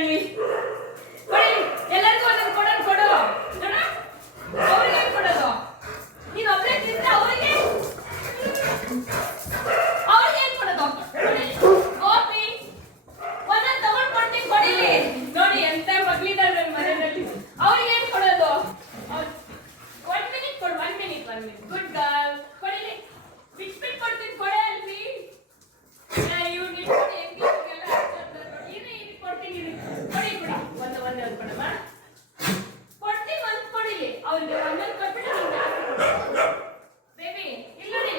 ಕೊಡಲಿ ಕೊಡಿ ಎಲ್ಲರಿಗೂ ಒಂದೊಂದು ಕೊಡೋದು ಕೊಡು ನೋಡ ಅವ್ರಿಗೆ ಕೊಡೋದು ನೀನು ಒಬ್ಬರೇ ತಿಂದ್ರೆ ಅವ್ರಿಗೆ ಏನ್ ಕೊಡೋದು ಗೋಪಿ ಒಂದೊಂದು ತಗೊಂಡು ಕೊಡ್ತೀನಿ ಕೊಡಿಲಿ ನೋಡಿ ಎಂತ ಮಗಳಿದ್ದಾರೆ ನನ್ನ ಮನೆಯಲ್ಲಿ ಅವ್ರಿಗೆ ಏನ್ ಕೊಡೋದು 1 ಮಿನಿಟ್ ಕೊಡು 1 ಮಿನಿಟ್ ಗುಡ್ ಗರ್ಲ್ ಕೊಡಿಲಿ ಬಿಟ್ಬಿಟ್ಟು ಕೊಡ್ತೀನಿ ಕೊಡೆ ಅಲ್ವಿ ಇವ್ರು ನಿಂತ್ಕೊಂಡು ಹೆಂಗೆ ಎಲ್ಲ ಇದು ಕೊಡ್ತೀನಿ ಕೊಡಿ ಕೊಡಿ ಒಂದೇ ಒಂದು ಕೊಡಮ್ಮ ಕೊಡ್ತೀನಿ ಒಂದು ಕೊಡಿಲಿ ಅವ್ರಿಗೆ ಒಂದೊಂದು ಕೊಟ್ಬಿಟ್ಟು ನೀವು ಜಾಸ್ತಿ ಬೇಬಿ ಇಲ್ಲ ನೋಡಿ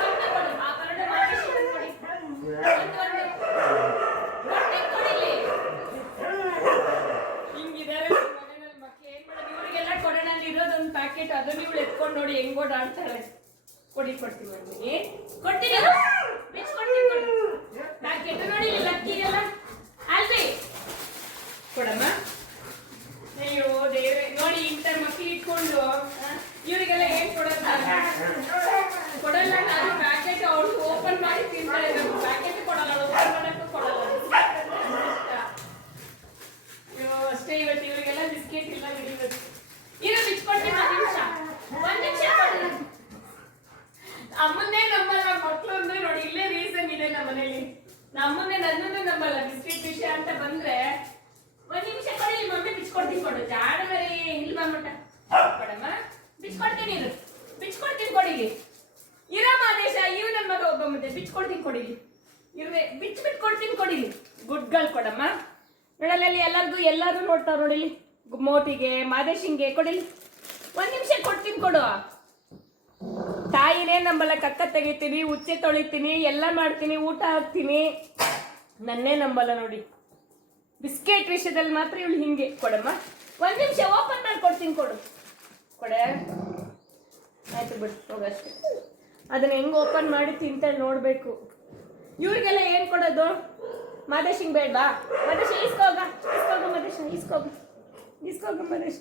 ಒಂದೇ ಕೊಡು ಆ ಕನ್ನಡ ಮಾತಾಡಿ ಕೊಡಿ ಒಂದು ಕೊಡ್ತೀನಿ ಕೊಡಿಲಿ ಹಿಂಗಿದ್ದಾರೆ ಮನೆಯಲ್ಲಿ ಮಕ್ಳು ಏನ್ ಮಾಡೋದು ಇವರಿಗೆಲ್ಲ ಕೊಡೋಣ ಇರೋದೊಂದು ಪ್ಯಾಕೆಟ್ ಅದನ್ನ ಇವಳು ಎತ್ಕೊಂಡು ನೋಡಿ ಹೆಂಗ್ ಓಡಾಡ್ತಾರೆ ಕೊಡ್ತೀನಿ ನೋಡಿ ಕೊಡ್ತೀನಿ ಬಿಚ್ಕೊಡ್ತೀನಿ ಕೊಡಿ ಪ್ಯಾಕೆಟ್ ನೋಡಿ ಲಕ್ಕಿ ಎಲ್ಲ ಅಲ್ರಿ ಕೊಡಮ್ಮ ಅಯ್ಯೋ ದೇವ್ರೆ ನೋಡಿ ಇಂಥ ಮಕ್ಳು ಇಟ್ಕೊಂಡು ಇವರಿಗೆಲ್ಲ ಏನ್ ಕೊಡಲ್ಲ ನಾನು ಪ್ಯಾಕೆಟ್ ಅವ್ರು ಓಪನ್ ಮಾಡಿ ತಿಂತಾರೆ ಪ್ಯಾಕೆಟ್ ಕೊಡಲ್ಲ ಓಪನ್ ಮಾಡಕ್ಕೂ ಕೊಡಲ್ಲ ಅಯ್ಯೋ ಅಷ್ಟೇ ಇವತ್ತು ಇವರಿಗೆಲ್ಲ ಬಿಸ್ಕೆಟ್ ಇಲ್ಲ ಹಿಡಿಬೇಕು ಇರೋ ಬಿಚ್ಕೊಡ್ತೀನಿ ಒಂದ್ ನಿಮಿಷ ಕೊಡಲ್ಲ ಅಮ್ಮನ್ನೇ ನಂಬಲ್ಲ ಮಕ್ಳು ಅಂದ್ರೆ ನೋಡಿ ಇಲ್ಲೇ ರೀಸನ್ ಇದೆ ನಮ್ಮ ಮನೇಲಿ ನಮ್ಮನ್ನೇ ನನ್ನನ್ನೇ ನಂಬಲ್ಲ ಬಿಸ್ಕೆಟ್ ವಿಷಯ ಅಂತ ಬಂದ್ರೆ ಒಂದ್ ನಿಮಿಷ ಕೊಡಿ ಮಮ್ಮಿ ಬಿಚ್ಕೊಡ್ತೀನಿ ಕೊಡು ಜಾಡ ಮರಿ ಇಲ್ವಾ ಮಟ್ಟ ಕೊಡಮ್ಮ ಬಿಚ್ಕೊಡ್ತೀನಿ ಇರು ಬಿಚ್ಕೊಡ್ತೀನಿ ಕೊಡಿಲಿ ಇರೋ ಮಾದೇಶ ಇವ್ ನನ್ನ ಮಗ ಒಬ್ಬ ಮತ್ತೆ ಬಿಚ್ಕೊಡ್ತೀನಿ ಕೊಡಿಲಿ ಇರುವೆ ಬಿಟ್ಕೊಡ್ತೀನಿ ಕೊಡಿಲಿ ಗುಡ್ ಗರ್ಲ್ ಕೊಡಮ್ಮ ನೋಡಲ್ಲಿ ಎಲ್ಲರೂ ನೋಡ್ತಾವ ನೋಡಿಲಿ ಮೋಟಿಗೆ ಮಾದೇಶಿಂಗೆ ಕೊಡಿಲಿ ಒಂದ್ ನಿಮಿಷ ಕೊಡ್ತೀನಿ ಕೊಡು ತಾಯಿನೇ ನಂಬಲ್ಲ ಕಕ್ಕ ತೆಗಿತೀನಿ ಉಚ್ಚೆ ತೊಳಿತೀನಿ ಎಲ್ಲ ಮಾಡ್ತೀನಿ ಊಟ ಹಾಕ್ತೀನಿ ನನ್ನೇ ನಂಬಲ್ಲ ನೋಡಿ ಬಿಸ್ಕೆಟ್ ವಿಷಯದಲ್ಲಿ ಮಾತ್ರ ಇವಳು ಹಿಂಗೆ ಕೊಡಮ್ಮ ಒಂದ್ ನಿಮಿಷ ಓಪನ್ ಮಾಡಿ ಕೊಡ್ತೀನಿ ಕೊಡೆ ಆಯ್ತು ಬಿಡು ಹೋಗಷ್ಟೇ ಅದನ್ನ ಹೆಂಗ್ ಓಪನ್ ಮಾಡಿ ತಿಂತಾಳೆ ನೋಡ್ಬೇಕು ಇವ್ರಿಗೆಲ್ಲ ಏನ್ ಕೊಡೋದು ಮಾದೇಶಿಂಗ್ ಬೇಡವಾ ಮಾದೇಶ ಇಸ್ಕೋಗ ಮಾದೇಶ ಇಸ್ಕೋಗ ಮದೇಶ